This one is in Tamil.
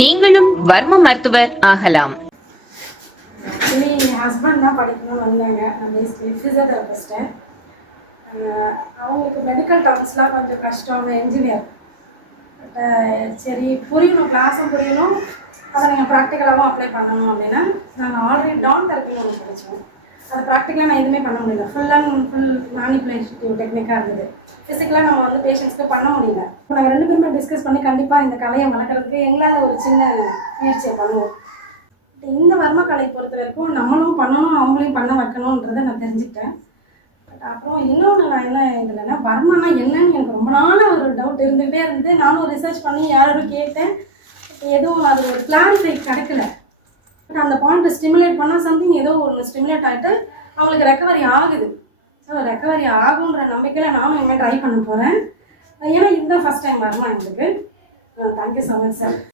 நீங்களும் வர்ம மருத்துவர் ஆகலாம். என் ஹஸ்பண்ட் தான் படிக்கணும்னு வந்தாங்க. நான் பேசிக்கலி ஃபிசியோதெரபிஸ்ட்டு. அவங்களுக்கு மெடிக்கல் டேர்ம்ஸ்லாம் கொஞ்சம் கஷ்டம். அவங்க என்ஜினியர். சரி புரியணும், கிளாஸும் புரியணும், அதை நீங்கள் ப்ராக்டிக்கலாகவும் அப்ளை பண்ணணும் அப்படின்னா நாங்கள் ஆல்ரெடி டான் தெரப்பின்னு ஒன்று படித்தோம். அது ப்ராக்டிக்கலாக நான் எதுவுமே பண்ண முடியல. ஃபுல் அண்ட் ஃபுல் மேனிப்புலேட்டிவ் டெக்னிக்காக இருந்தது. ஃபிசிக்கலாக நம்ம வந்து பேஷண்ட்ஸ்க்கு பண்ண முடியல. இப்போ நாங்கள் 2 பேருமே டிஸ்கஸ் பண்ணி கண்டிப்பாக இந்த கலையை வளர்க்குறதுக்கு எங்களால் ஒரு சின்ன முயற்சியை பண்ணுவோம். இந்த வர்மக்கலை பொறுத்த வரைக்கும் நம்மளும் பண்ணணும், அவங்களையும் பண்ண வைக்கணுன்றதை நான் தெரிஞ்சுக்கிட்டேன். பட் அப்புறம் இன்னொன்று நான் என்ன இதுலன்னா, வர்மனா என்னன்னு எனக்கு ரொம்ப நாளாக ஒரு டவுட் இருந்துகிட்டே இருந்து நானும் ரிசர்ச் பண்ணி யாரும் கேட்டேன். எதுவும் அது ஒரு கிளாரிஃபை கிடைக்கல. பட் அந்த பாயிண்ட் ஸ்டிமுலேட் பண்ணால் சம்திங் ஏதோ ஒன்று ஸ்டிமுலேட் ஆகிட்டு அவங்களுக்கு ரெக்கவரி ஆகுது. ஸோ ரெக்கவரி ஆகுன்ற நம்பிக்கையில் நானும் இனிமேல் ட்ரை பண்ண போகிறேன். ஏன்னா இதுதான் ஃபஸ்ட் டைம் வர்மா எங்களுக்கு. Thank you so much sir.